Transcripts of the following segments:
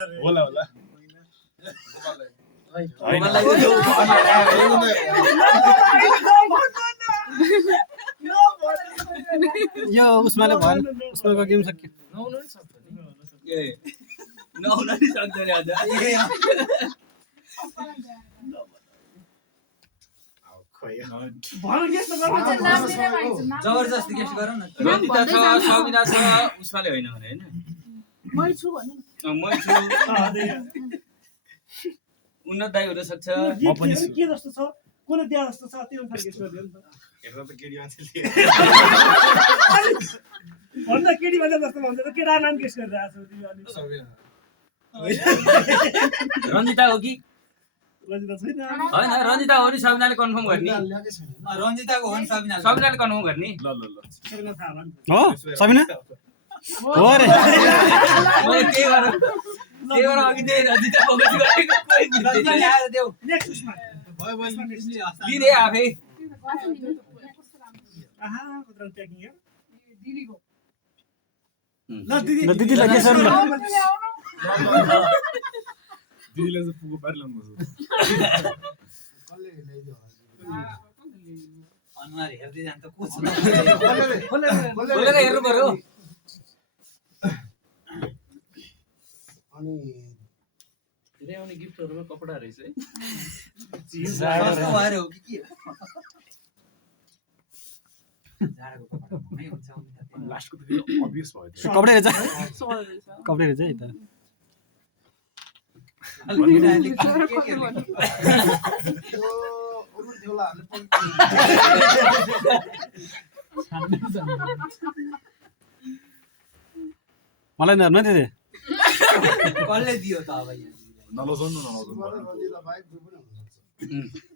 होला होला यो उसमाले भन उसमाको गेम सक्यो जबरजस्ती गेस गर न रन्जिता छ सबिना छ उसमाले होइन भने हैन मै छु भन्नु मै छु उन्नत दाइ हुन सक्छ म पनि छु के जस्तो छ कुन त्यहाँ जस्तो छ त्यो अनुसार गेस गरिदिनु नि त हेर्दा त केडी मान्छेले भन्दा केटी मान्छे जस्तो भन्छ त केटा नाम गेस गरिरहेको छु तिमी रन्जिता हो कि रन्जिता छैन हैन रन्जिता हो नि सबिनाले कन्फर्म गर्ने रन्जिताको हो नि सबिना सबिनाले कन्फर्म गर्ने ल ल ल छैन थाहा भएन हो सबिना हो रे मैले के गरौँ अघि चाहिँ रन्जिता फोकस गरेको कोही बुझ्दैन नेक्स्ट उसमा लिने आफै आहा कत्रो प्याकिङ हो दिदीको ल दिदी ल दिदीलाई के सर्नु दिदीले चाहिँ पुगो पारिलाउनु अनुहार हेर्दै जान्छ को छ खोलेर हेर्नु पर्यो अनि धेरै आउने गिफ्टहरुमा कपडा रहेछ है सस्तो भएर हो कि के जाडोको कपडा नै हुन्छ लास्टको त अभियस भयो त्यो कपडा रहेछ सोल रहेछ कपडा रहेछ है त त्यो अरु देउलाहरुले पनि मलाई नर्न दिदे कसले दियो त अब यहाँ नलजाउनु रन्जिता बाहेक जो पनि हुन सक्छ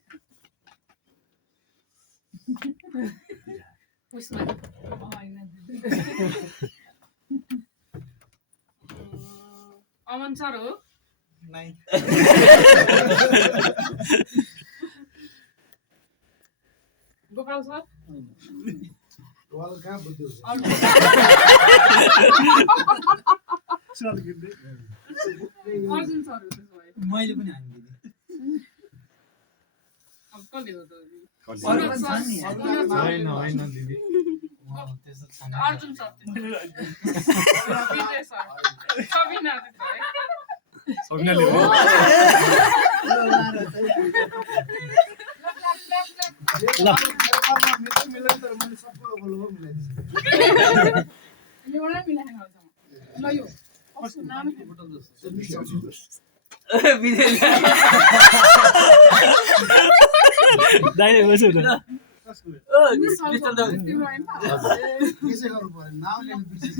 उसमा हैन अमन सर हो नाइ गोपाल सर वाल कहाँ बुद्धि हुन्छ चल गिर्दै अर्जुन सर हो त्यसो भए मैले पनि हानि दिदी अब कसले हो त अरु पनि छ नि हैन हैन दिदी त्यसो छ अर्जुन सर विजय सर सबिना है सबिनाले हो ल मिलाइ तर मैले सबको बोल्नु मिलाइदिन्छु एउटा मिलाएन अझसम्म ल यो कसको नाम दाइले बस्यो त तिम्रो हैन त्यसै गर्नु पर्यो नाम लिनु बिर्सिन्छ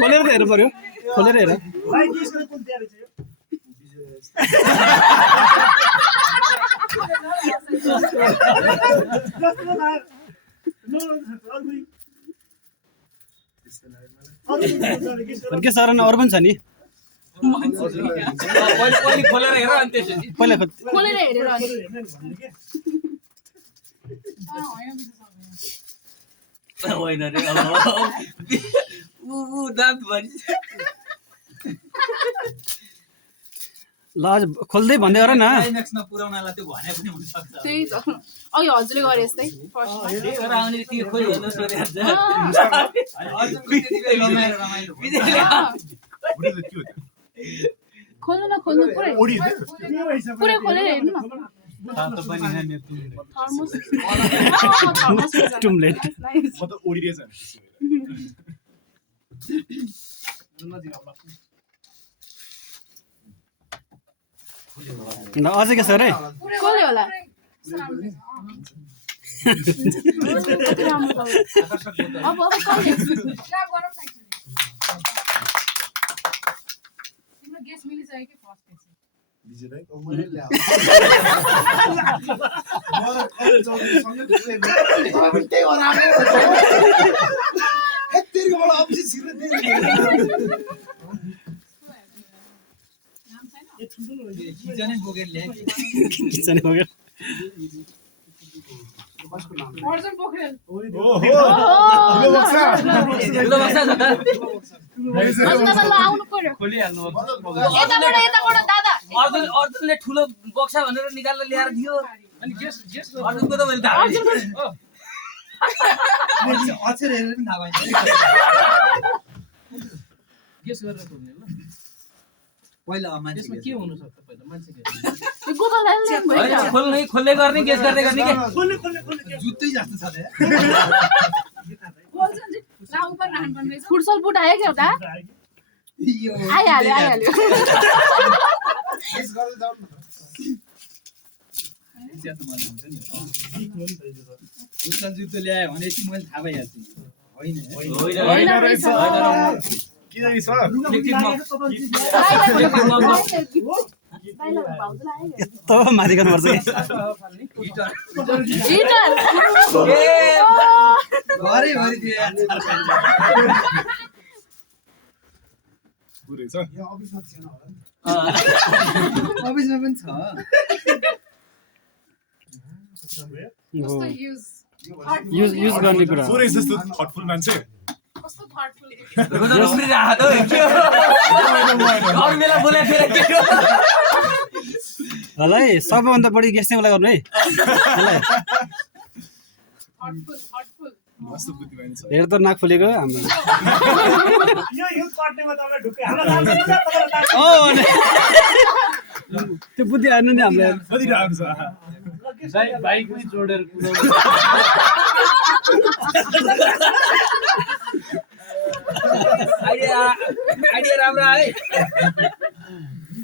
खोलेर त हेर्नु पर्यो खोलेर हेर भाइ गेस गरे कुन त्यहाँ रहेछ यो जस्तो भाइ नो अरु के सर अरु पनि छ नि पहिले खोलेर हेर अनि त्यसपछि पहिला खोलेर हेरेर अनि भन्ने के हैन होइन रे उ दाँत भरि ल आज खोल्दै भन्दै गर न क्लाइम्याक्समा पुर्याउनलाई त्यो भने पनि हुन सक्छ त्यही त अघि हजुरले गरे जस्तै फर्स्टमा त्यही भएर आउने त्यो खोइ हेर्नु सोधे बुढीले के हो त्यो खोल्नु न खोल्नु पुरै ओडी के भइछ पुरै खोलेर हेर्नु न तातो पनि खाने थर्मोस टुम्लेट म त ओडिरे जाने ल अझै के सर है कसले होला अब कसले तिम्रो गेस मिलिसक्यो कि फर्स्ट गेस बिजय मैले ल्याएको म कलेज सँगै त्यही भएर यतिको मलाई अफिस छिर्न दिनु किचनै बोकेर ल्याए किचनै बोकेर बसको नाम अर्जुन पोखरेल ओहो ठुलो ठुलो बक्सा ठुलो बक्सा छ त दादा ल आउनु पर्यो खोलिहाल्नु यताबाट दादा अर्जुनले ठुलो बक्सा भनेर निकालेर ल्याएर दियो अनि अर्जुनको त मैले थाहा अक्षर हेरेर पनि थाहा पाइन्छ गेस गरेर खोल्ने ल पहिला मान्छे त्यसमा के हुन सक्छ पहिला मान्छे के गुगल खोल्ने खोल्ने गर्ने गेस गर्ने के जुत्तै जस्तो छ रे बोल्छन् जी ला ऊपर रहन पर्ने रहेछ फुटसल बुट आयो के एउटा यो आइहाल्यो यस गर्दै जाऊ न ज्यादा मन आउँछ नि जुत्ता जुत्तो ल्यायो भने चाहिँ मैले थाहा पाइहाल्छु होइन होइन रहेछ किन नि सर यस्तो माथि गर्नुपर्छ घरै भरि दिए पुरै छ यहाँ अफिसमा छैन होला अफिसमा पनि छ कस्तो युज युज गर्ने कुरा पुरै जस्तो थटफुल मान्छे कस्तो थटफुल रोजा उम्री राहत हो के हो अरु बेला बोले फेरि के हो होला है सबैभन्दा बढी गेस चाहिँ मलाई गर्नु है थटफुल मस्त बुद्धिमानी छ हेर त नाक फुलेको हाम्रो यो कट्नेमा तपाईँ ढुक्कै हाम्रो त्यो बुद्धि हार्नु नि हामीलाई कति राम्रो छ बाइकमै जोडेर आइडिया राम्रो है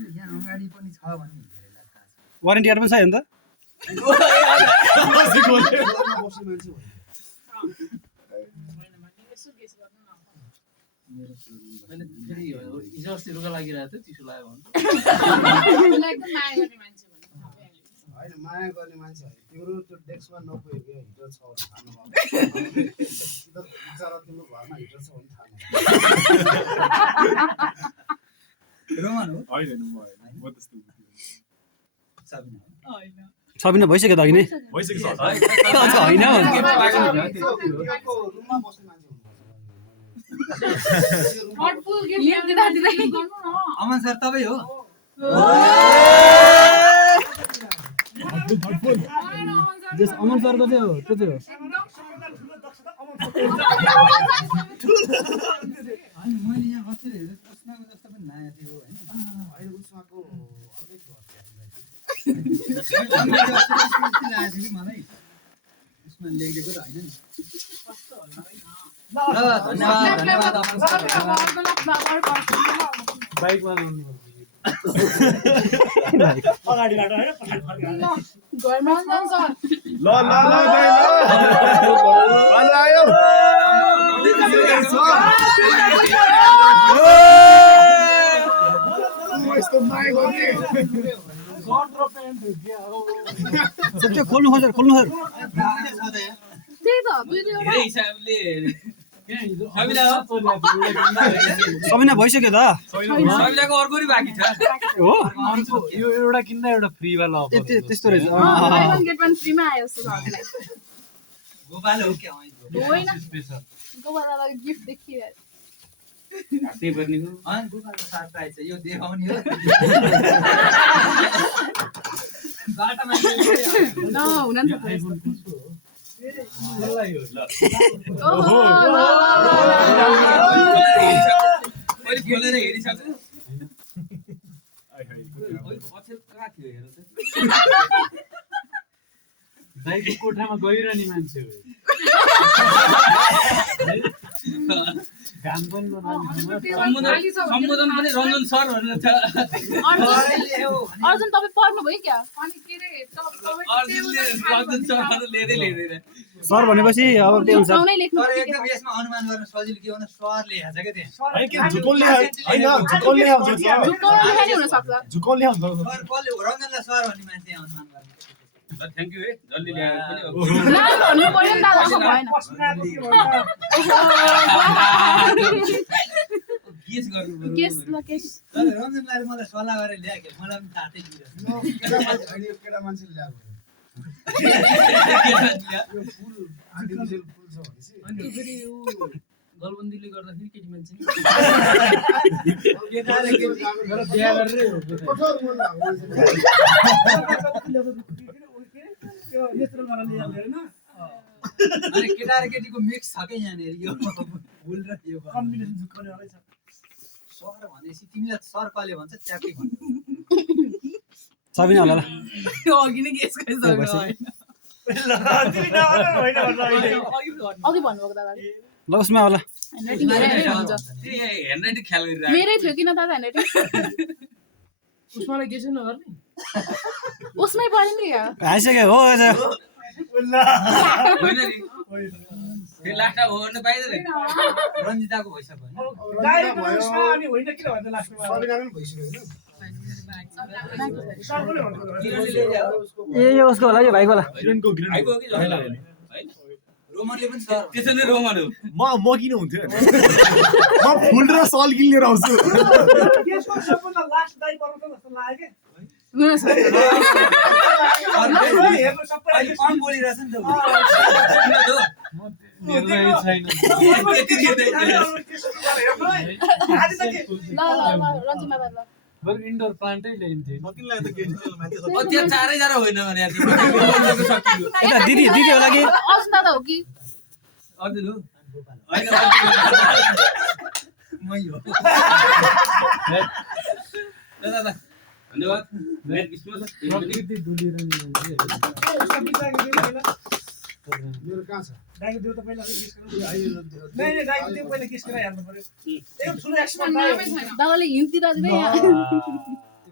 यहाँ अगाडि पनि छ भन्ने धेरैलाई थाहा छ वारेन्टी कार्ड पनि छ हेर्नु त मैले फेरि हिजो अस्ति रुगा लागिरहेको थियो चिसो लाग्यो भने एकदम माया गर्ने मान्छे भने होइन माया गर्ने मान्छे होइन तिम्रो त्यो डेस्कमा नपुगेको हिटर छ भने थाहा नभएको बिचरा तिम्रो घरमा हिटर छ भने थाहा नभएको रोमन हो होइन म त्यस्तो साबिना होइन सबिना भइसक्यो त होइन भइसक्यो सर होइन रुममा बस्ने मान्छे थटफुल गिफ्ट गर्नु न अमन सर तपाईँ हो जस अमन सरको चाहिँ हो त्यो चाहिँ हो अनि मैले यहाँ बसेर हेरेँ उसमाको जस्तो पनि नयाँ थियो होइन अहिले उसमाको अर्कै थियो लागेको थियो कि मलाई उसमा लेखिदिएको त होइन नि ल धन्यवाद अमन सर बाइकमा अगाडि बाटो होइन पछाडि फर्केर घरमा जान्छ ल आयो यस्तो माया गर्ने त्यो खोल्नु खोज खोल्नु खोज त्यही त दुई दुईवटा धेरै हिसाबले सबिना भइसक्यो त सबिनाको अर्को नि बाँकी छ हो यो एउटा किन्दा एउटा फ्री वाला त्यस्तो रहेछ बाई वन गेट वन फ्रीमा आयो जस्तो छ हामीलाई गोपाल हो क्या होइन गोपाललाई गिफ्ट देखिरहेको त्यही पर्नेको अनि गोपालको सरप्राइज छ यो देखाउने हो बाटामा न हुन नि त ओहो मैले खोलेर हेरिसक्छु अक्षर कहाँ थियो हेर त दाइको कोठामा गइरहने मान्छे हो घाम पनि सम्बोधन पनि रञ्जन सर भनेर छ अर्जुन तपाईँ पढ्नु भयो क्या अनि के रे अर्जुनले रञ्जन सर भनेर लिँदै लिँदैन सर भनेपछि अब त्यही हुन्छ ठाउँमै लेख्नु तर एकदम यसमा अनुमान गर्न सजिलो के भन्दा सर लेखेको छ क्या त्यहाँ होइन के झुकोलले होइन झुकोलले आउँछ झुक्काउनु पनि हुन सक्छ झुकोलले आउँछ सर कसले हो रञ्जनलाई सर भन्ने मान्छे अनुमान गर्ने थ्याङ्क यू है जल्दी ल्याएर पनि नाम भन्नु पर्यो नि दादा भएन पस्नाको के भन्छ गेस गर्नु पर्यो केस ल केस तर रञ्जनलाई मलाई सल्लाह गरेर ल्याएको मलाई पनि थाहा थियो केटा मान्छेले ल्याएको अनि त्यो फेरि यो गलबन्दीले गर्दाखेरि केटी मान्छे बिहा गरेर अनि केटा र केटीको मिक्स छ के यहाँनिर यो फुल र यो कम्बिनेसन जुक्ने वाला छ सर भनेपछि तिमीलाई सर कले भन्छ ट्याक्कै भन्छ सबिना होला ल अघि नै गेस गरिसक्यो अघि भन्नुभएको दादाले ल उसमा होला ह्यान्डराइटिङ हेरेर हुन्छ ह्यान्डराइटिङ ख्याल गरिरहेको मेरै थियो किन दादा ह्यान्डराइटिङ उसमालाई गेसै नगर्ने उसमै पऱ्यो नि यार आइसक्यो हो होइन नि फेरि लास्टमा हो भने पाइँदैन रञ्जिताको भइसक्यो अनि होइन किन भन्दा लास्टमा ए यो उसको होला यो भाइको होला किरणको ग्रिन भाइको हो कि झगडा होइन रोमनले पनि सर त्यसैले रोमन हो म किन हुन्थ्यो म फुल र सल किनेर आउँछु यसको सबभन्दा लास्ट दाइ पर्छ जस्तो लाग्यो हेर्नु सबै अहिले कम बोलिरहेछ नि त निर्णय छैन ल रन्जिमा दादा ल बरु इन्डोर प्लान्टै ल्याइन्थे त्यहाँ चारैजना होइन भने यार सकियो यता दिदी दिदी होला कि अर्जुन दादा हो कि अर्जुन हो होइन मै हो दादा धन्यवाद मेरी क्रिसमस प्रकृति डुलिरहने मान्छे मेरो कहाँ छ दाइको देउ त पहिला किस गर्नु नहीं दाइको देउ पहिला किस गरेर हेर्नु पर्यो एकदम ठुलो एक्सपर्ट नामै छैन दादाले हिन्ट दिँदा दिँदै यहाँ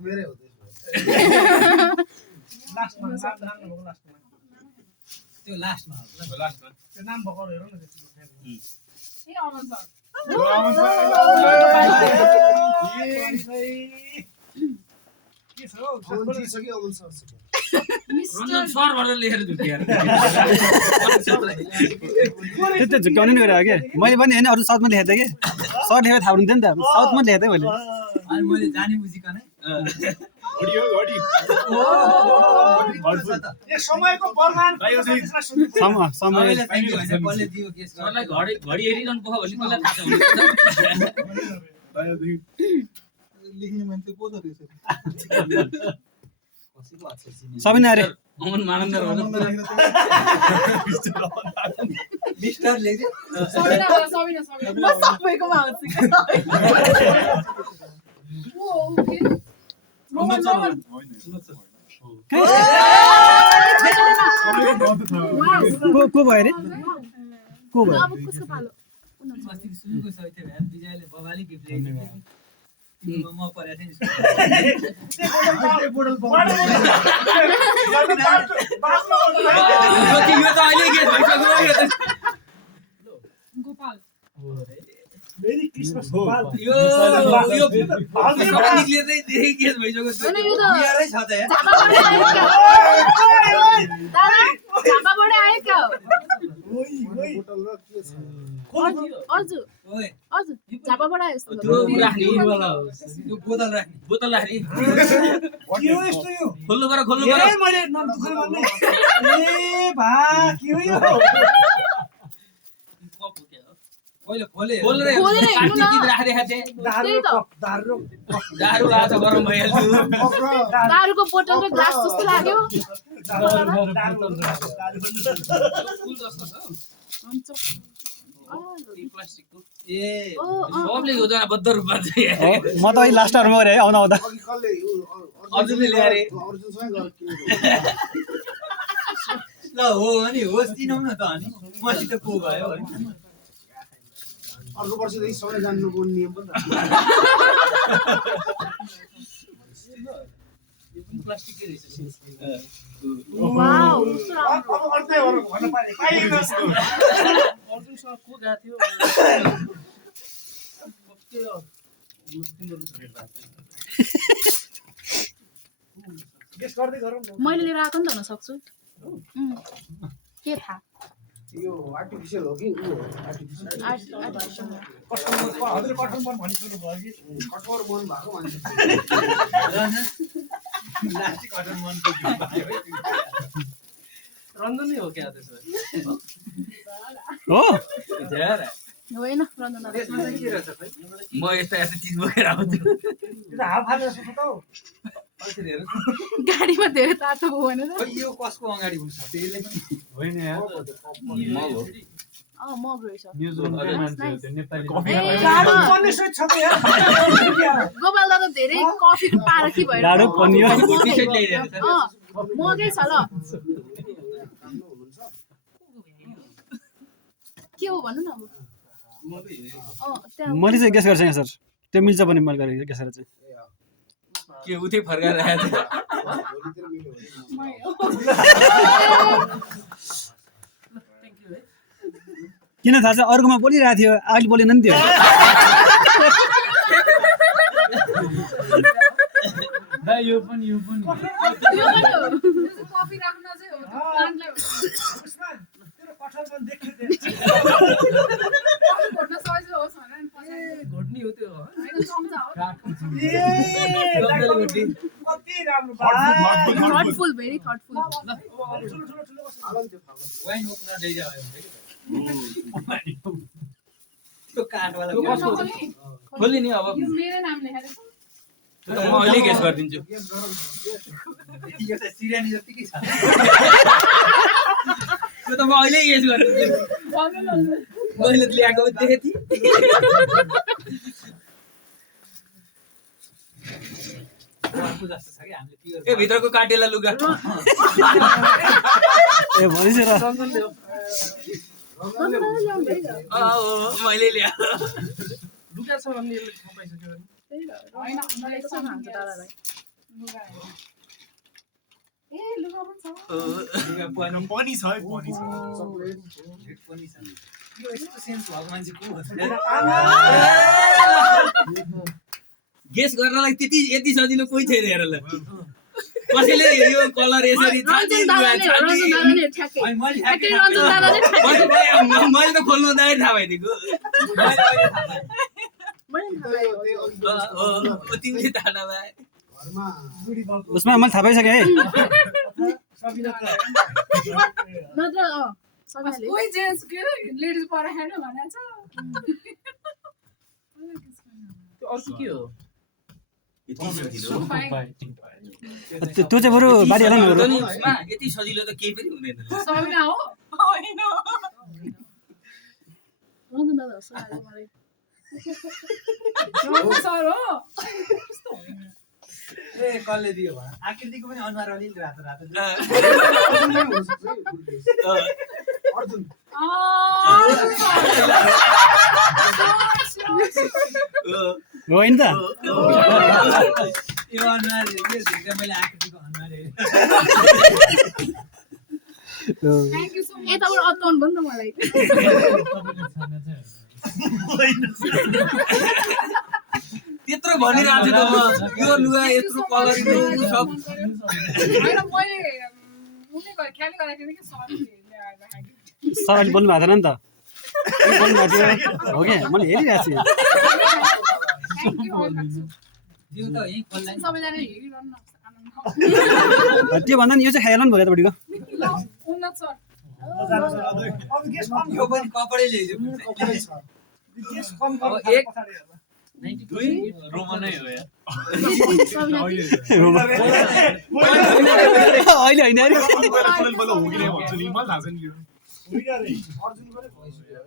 मेरै हो लास्टमा नाम भएको लास्टमा त्यो लास्टमा लास्टमा त्यो नाम भएको हेरौ न ए अमन सर के छ हौ जिसक्यो अमन सर रञ्जन सर भनेर लेखेर झुक्याएर त्यो झुक्काउने नि गरेको के मैले पनि होइन अरू साउथमा लेखेको थिएँ कि सर लेखेर थाहा हुन्थ्यो नि त साउथमा लेखेको थिएँ मैले अनि मैले जानी बुझिकनै घडी हो घडी यो समयको बर्बाद समय सबैलाई थ्याङ्क यू होइन कसले दियो केस सरलाई घडी घडी हेरिरहनु पर्छ भन्ने कसलाई थाहा छ भने लेख्ने मान्छे को छ त्यसरी कसैको अक्षर चिन्ने सबिना अरे अमन मानन्दर हो मिस्टर लेख्यो सबिना म सबैकोमा आउँछु ओ ओके रोमन को भयो अरे को भयो अब कसको पालो अस्ति सुनको छ त्यो भ्यान विजयले बबाली गिफ्ट ल्याइदियो तिम्रो म परेको थिएँ यो त अहिले गेस भइसक्यो गोपाल मेरी क्रिसमस गोपाल यो सबै निक्लिएर चाहिँ धेरै गेस भइसक्यो होइन यो त बिहारै छ त यहाँ दादा झापाबाट आएका हो अर्जु ओए अर्जु झापाबाट आयो जस्तो त्यो राख्ने यो बोतल राख्ने बोतल राख्ने के हो यस्तो यो खोल्नु पर्यो खोल्नु ए पर्यो मैले नदुखाइ भन्ने ए भा के हो यो पहिला खोले खोलेर खोलेर हेर्नु न। किन राखेको थिएँ दारु त्यही त। कप दारु दारु आज गरम भइहाल्छ दारुको बोतल र ग्लास जस्तो लाग्यो फुल जस्तो छ हुन्छ प्लास्टिकको ए ओ सबले योजनाबद्ध रूपमा चाहिँ म त अहिले लास्टहरूमा गरे है आउँदा आउँदा अर्जुनले ल्याएर ल हो अनि होस् दिनौँ न त अनि मसित को भयो होइन अर्को वर्षदेखि सबै जान्नुपर्ने नियम पनि यो पनि प्लास्टिकै रहेछ वाउ अब अर्कै हो भन्न पाए पाइएन अर्जुनसँग को गएको थियो गेस गर्दै गरौँ न मैले लिएर आएको नि त हुन सक्छु के थाहा यो आर्टिफिसियल हो कि उ हो आर्टिफिसियल हजुर कठोर मन भनिसक्नु भयो कि कठोर मन भएको मान्छे लास्टिक अटन मनको रञ्जनै हो क्या त्यसो हो होइन रञ्जना त्यसमा चाहिँ के रहेछ खै म यस्तो यस्तो चिज बोकेर आउँछु त्यो त हाफ हालेर सुत्छ त हौ। कसरी हेर गाडीमा धेरै तातो भयो भनेर खै यो कसको अगाडि हुन्छ त्यसले पनि होइन यार मग रहेछ न्युजिल्यान्डको मान्छे हो त्यो नेपाली गाह्रो पर्ने सोच छ त यार। गोपाल दादा धेरै कफी पाएर के भयो गाह्रो पर्ने हो। टी-सर्ट ल्याइदिएर छ मगै छ ल के हो भन्नु न अब त्यहाँ मैले चाहिँ गेस गर्छु यहाँ सर त्यो मिल्छ भने मैले गरेको गेस गरेर चाहिँ के उतै फर्काएर आएको छ किन थाहा छ अर्कोमा बोलिरहेको थियो अहिले बोलेन नि त्यो दाइ यो पनि यो पनि हो कफी राख्न चाहिँ हो प्लान्टलाई उसमा तेरो कठलमा देख्यो घोट्न सजिलो होस् भनेर नि पछि घोट्नी हो त्यो हैन चम्चा हो ए कति राम्रो बात। थटफुल भेरी थटफुल ठुलो ठुलो ठुलो वाइन ओपनर ल्याइदियो भने त्यो काठवाला यो नखोली खोल्ने नि अब यो मेरो नाम लेखेर छ म अहिले गेस गरिदिन्छु यो त सिरियानी जतिकै छ त्यो त म अहिले गेस गरिदिन्छु भन्नु न मैले ल्याएको देखेँ थिएँ अर्को जस्तो छ कि हामीले प्योर ए भित्रको काटेला लुगा ए भनेपछि र मैले ल्या लुगा छ भन्ने यसले थाहा पाइसक्यो भने। हैन मलाई एकछिन हान्छ दादालाई लुगा ए लुगा पनि छ लुगा पनि पनि छ है पनि छ भेट पनि छ यो यस्तो सेन्स भएको मान्छे को हो गेस गर्नलाई यति सजिलो कोही छैन हेर ल कसैले यो कलर यसरी रञ्जन दादाले ठ्याक्कै ठ्याक्कै रञ्जन दादाले ठ्याक्कै मैले त खोल्नु हुँदाखेरि थाहा भइदिएको तिमीले थाहा नभए घरमा उसमा मैले थाहा पाइसकेँ है नत्र सबैले कोही जेन्ट्स के रे लेडिज पर हैन भनेछ त्यो अर्को के हो त्यो चाहिँ बरु बारी हाल्नु बरु यति सजिलो त केही पनि हुँदैन सबिना हो हैन रञ्जन दादा जस्तो लाग्यो मलाई सर हो ए कसले दियो भन आकृतिको पनि अनुहार अलिअलि रातो रातो अर्जुन होइन त यो अनुहार यो देख्दा मैले आकृतिको अनुहार हेरेँ थ्यांक यू सो मच यताबाट अत्ताउनु भयो नि त मलाई त्यत्रो भनिरहेको छु त म यो लुगा यत्रो कलर सब हैन मैले उनी गरे ख्याल गरेको थिएँ कि सर ल्याएर सर अहिले बोल्नु भएको थिएन नि त बोल्नु भएको थियो हो क्या मैले हेरिरहेको छु थ्यांक यू अल त्यो त यही खोल्ला नि सबैजना हेरिरहनु आनन्द त्यो भन्दा नि यो चाहिँ खाइहाल्नु नि भयो यतापट्टिको ल उन्नत सर अब गेस कम यो पनि कपडै ल्याइदियो कपडै छ गेस कम अब गर्नु एक पछाडि हेर्दा। 92 रोमनै हो यार अहिले होइन अरे बल्ल हो कि नै भन्छु नि मलाई थाहा छ नि यो होइन रे अर्जुनको पनि भइसक्यो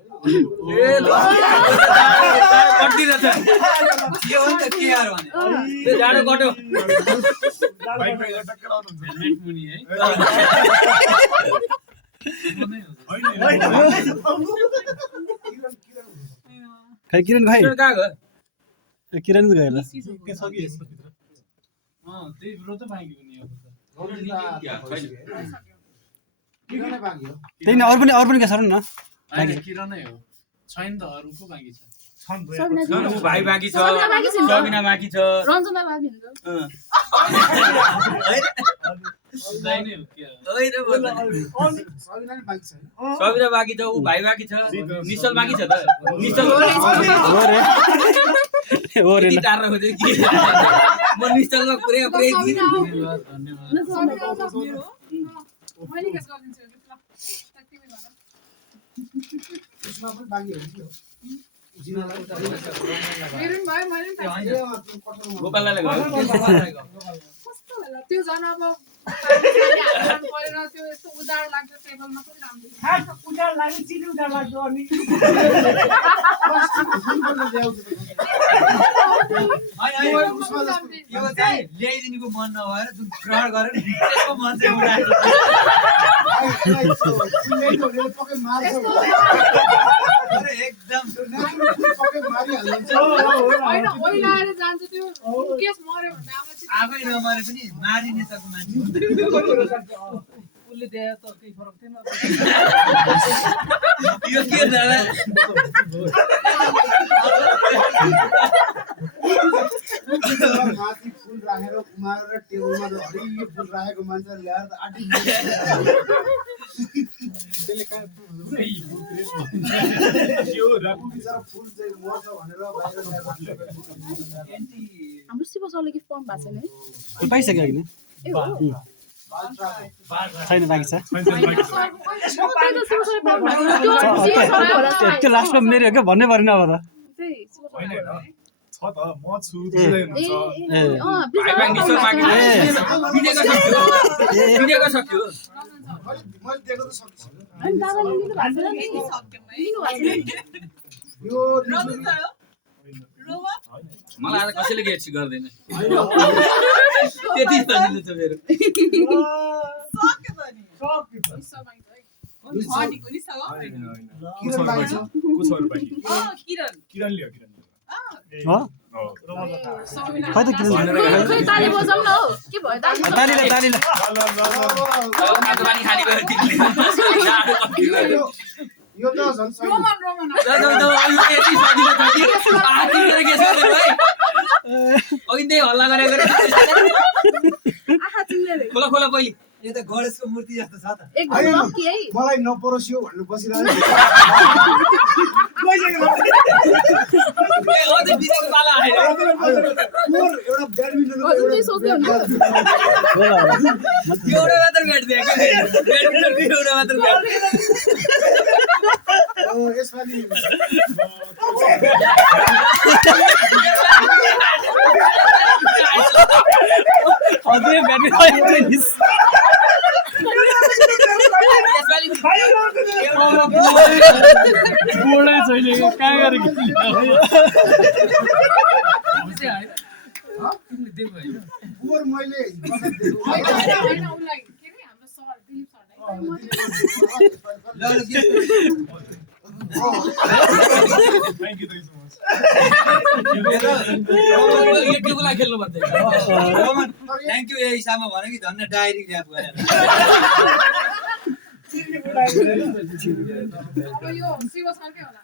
ए ल कटिरहेछ के हो नि त के यार भने त्यो जाडो कट्यो बाइक बाइक टक्कर आउनुहुन्छ नेट मुनि है खै किरण भाइ कहाँ गयो किरण गयो ल के छ कि यसको भित्र त्यही ब्रो त बाँकी पनि हो किन बाँकी हो त्यही नै अरू पनि के छ र न होइन किरणै हो छैन त अरूको बाँकी छ छन् दुई ऊ भाइ बाँकी छ सबिना बाँकी छ नि त? सबिना बाँकी छ रञ्जना बाँकी हुन्छ दाइ नै हो क्या होइन भन्दा नि। सबिना नि बाँकी छैन सबिना बाँकी छ ऊ भाइ बाँकी छ निश्चल बाँकी छ त निश्चल हो रे हो रे यति ल टाढ्न खोजेँ कि म निश्चलमा पुरै सबिना हो धन्यवाद सबिना हो मेरो मैले गेस गरिदिन्छु उसमा पनि बाँकी हो कि हो जिनालाई मेरो पनि भयो मैले पनि थाहा ए अँ, त्यो कटरमा गोपाललाई गयो कस्तो होला त्यो झन् अब हाल्नु परेन त्यो यस्तो उदार लाग्छ टेबलमा पनि राम्रो खास उजाड लाग्यो चिनी उजाड लाग्यो अनि उसमा जस्तो यो चाहिँ ल्याइदिनुको मन नभएर जुन ग्रहण गरेर नि त्यसको मन चाहिँ उडाएको पक्कै मार्छ एकदम पक्कै मारिहाल्छ होइन ओइलाएर जान्छ त्यो केस मर्यो भने आफै नमरे पनि मारिने सक्ने मान्छे उसले देखायो त केही फरक थिएन यो के दादा माथि फुल राखेर उमारेर टेबलमा हरियो फुल राखेको मान्छे ल्याएर त आँटी त्यसले कहाँ बिचरा फुल चाहिँ मर्छ भनेर बाहिर ल्याएर हाम्रो शिव सरले गिफ्ट पाउनु भएको छैन है पाइसक्यो कि ए हो छैन बाँकी छ शिव सरले पाउनु भएको त्यो शिव सरले होला त्यो लास्टमा मेरो हो क्या भन्नै परेन अब त त्यही शिव सरले होला छ त म छु दिँदै हुन्छ भाइ भाइ निसो माग्यो किनेको सक्यो मैले दिएको त सकिसक्यो अनि दादाले लिनु भएको छैन नि लिनु भएको छैन यो मलाई आज कसैले गेट्स गर्दैन त्यति सजिलो छ मेरो किरण बाँकी छ किरण लियो हो खै त किन खोइ ताली बजाउँ न हौ के भयो ताली तालीले तालीले पानी खाने गएर टिक्ले जाडो कति गयो यो त झन् सही रोमन रोमन यति सजिलो छ कि किनेर गेस गर्दैन है अघि त्यही हल्ला गरेर आहा चिन्नेले खोला खोला पहिले यो त गणेशको मूर्ति जस्तो छ त एकदम लकी है मलाई नपरोसियो भनेर बसिरहेको ए हो त्यो बिचको पाला आयो एउटा ब्याडमिन्टनको हजुर त्यही सोच्दै हुनुहुन्छ एउटा मात्र ब्याट दिएको ब्याडमिन्टन एउटा मात्र ब्याट यसपालि अझै ब्याट्री बोर्डै छैन कहाँ गएर पोहोर मैले होइन उसलाई के अरे हाम्रो सर दिलीप सरलाई ल के थ्याङ्क यू सो मच यो टेबुललाई खेल्नु पर्छ रोमन थ्याङ्क यू यही हिसाबमा भने कि धन्य डायरी ल्याप गरेर अब यो शिव सरकै होला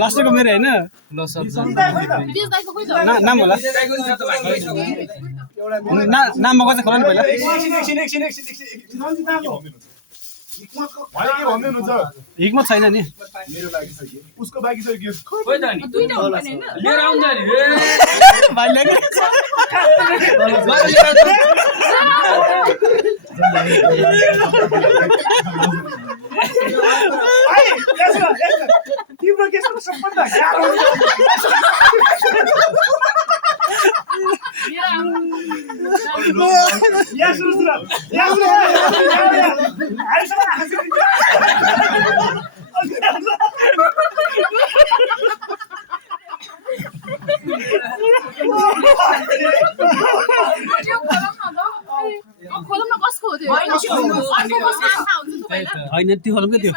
लास्टको मेरो होइन विदेश दाइको खोइ त नाम होला नाम मको चाहिँ खोला नि पहिला उहाँले के भन्दै हुनुहुन्छ हिक्मत छैन नि मेरो लागि छ कि उसको बाँकी छ गिफ्ट खोइ त नि दुईटा हुनु पर्ने हैन लिएर आउँछ नि भाइ ल्याएको तिम्रो केसको सबभन्दा गाह्रो यहाँ सुरु सुरु यहाँ सुरु खोलौँ न कसको हो त्यो अर्को कसको थाहा हुन्छ तपाईँलाई होइन त्यो खोलौँ क्या त्यो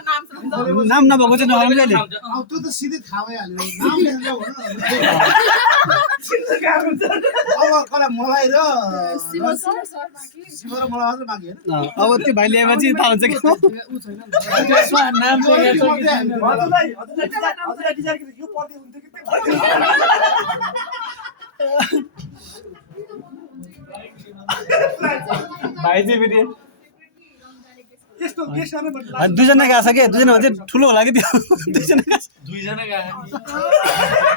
नाम नभएको चाहिँ नखोलौँ क्या अब त्यो त सिधै थाहा भइहाल्यो नाम लेखेर भन न अब कसलाई मलाई र शिव सर बाँकी शिव र मलाई मात्रै बाँकी होइन अब त्यो भाइ ल्याएपछि थाहा हुन्छ कि नाम हजुरलाई डिजाइन यो पर्दै हुन्थ्यो कि भाइ चाहिँ फेरि यस्तो गेस्ट गर्ने दुईजना गएको छ क्या दुईजना चाहिँ ठुलो होला कि त्यो दुईजना गएको छ दुईजना गएको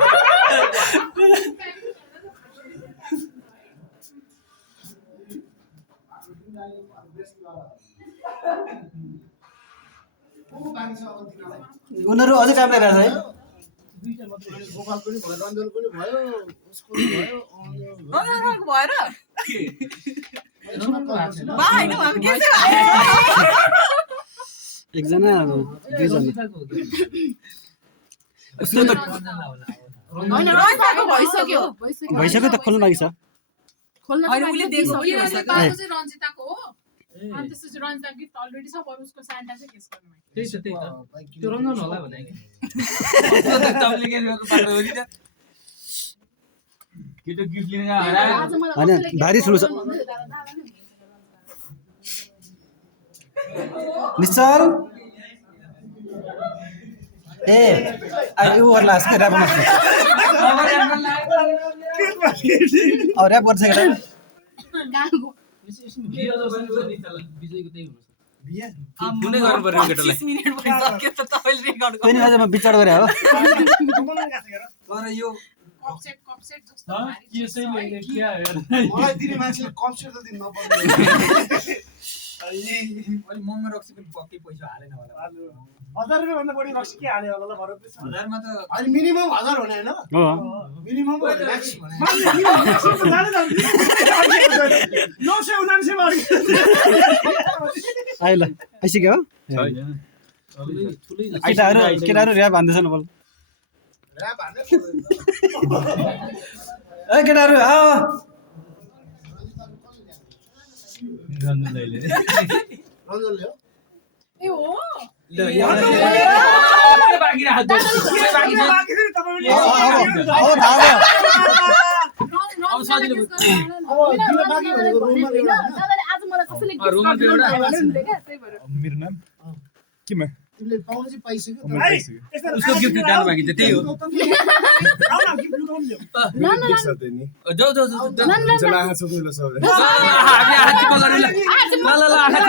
उनीहरू अझै काम गरिरहेछ है गोपाल पनि भयो रञ्जन पनि भयो उसको पनि भयो भएर एकजना दुईजना भइसक्यो भइसक्यो त खोल्नु बाँकी छ खोल्न रञ्जिताको हो अनि त्यसपछि रञ्जिता गिफ्ट अलरेडी छ बरु उसको स्यान्टा चाहिँ गेस गर्नु त्यही त त्यो रञ्जन होला भने तपाईँले के गर्नु पर्यो हो नि त केटो गिफ्ट लिन हरा होइन भारी ठुलो छ निश्चल ए यो गर्ला जस्तो ऱ्याप गर्नु अब ऱ्याप गर्छ केटा विजयको त्यही हुनु कुनै गर्नु पर्यो केटालाई पनि अझ म विचार गरे हो तर यो कपसेट जस्तो मलाई दिने मान्छेले कम्प्युटर त दिनु नपर्ने अहिले मम्मी रक्सी पनि पक्कै पैसा हालेन होला 1000 रुपैयाँ भन्दा बढी रक्सी के हाल्यो होला ल भरे 1000 मा त अहिले मिनिमम 1000 हुने हैन हो मिनिमम म्याक्स भने 999 मा आइला आइसक्यो हो केटाहरू ऱ्याप हान्दैछन् बोल ऱ्याप हान्ने ए केटाहरू आओ रञ्जनले हो ए हो बाँकी राख दो बाँकी छ अब सजिलो अब दिन बाँकी भनेको रोमन एउटा आज मलाई कसैले रोमन एउटा मेरो नाम केमा तिमीले पाउनु चाहिँ पाइसक्यो उसको गिफ्ट जानु बाँकी छ त्यही हो जाऊ जाऊ जाऊ चला आछ पहिलो सबै हामी हात पलारे ल ल ल हात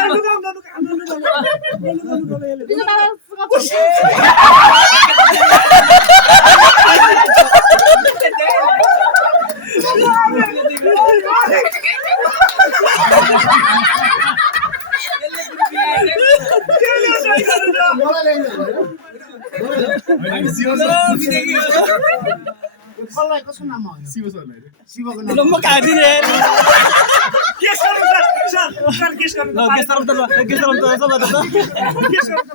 कसलाई कसको नाम हो शिव सरलाई शिवको नाम म काटी रे केस गर्नु सर केस गर्नु ल गेस गरौँ त सब त केस गर्नु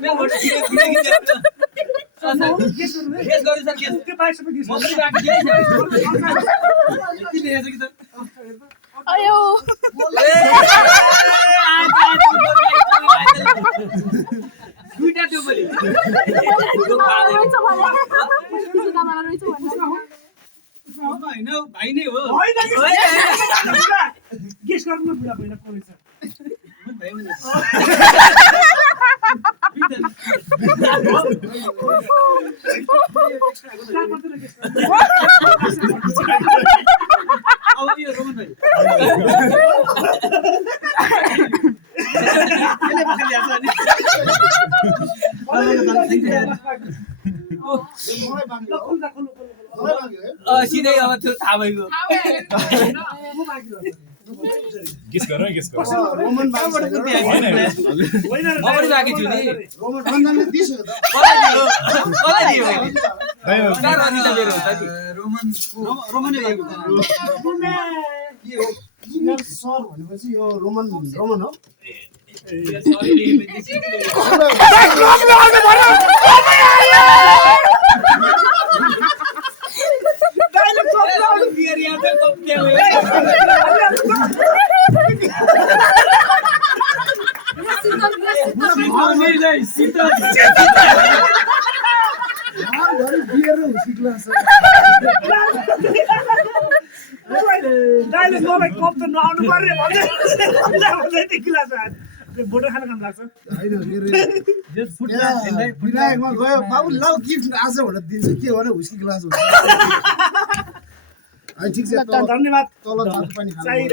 गेस गर्नु सर गेस त्यो 22 रुपैयाँ दिस म पनि बाँकी छ यति लेखेछ कि त अयो दुईटा त्यो पनि हैन भाइ नै हो गेस गर्नु बुढा पहिला कोले छ अब यो रोमन भाइ सिधै अब त्यो थाहा भएको गेस गर गेस गर रोमन बाइसबाट म पनि बाँकी छु नि रोमन रञ्जनले दिसो त कसलाई दियो चार रञ्जिता मेरो हो त नि रोमनै भएको सर भनेपछि यो रोमन हो डाइलेक्ट मलाई कप त नआउनु पर्ने भन्दै गिलास बोटो खान काम लाग्छ विनायकमा गयो बाबु लौ गिफ्ट आज भनेर दिन्छ के भने हुस्की ग्लास हुन्छ ठिक छ धन्यवाद तल पनि खानु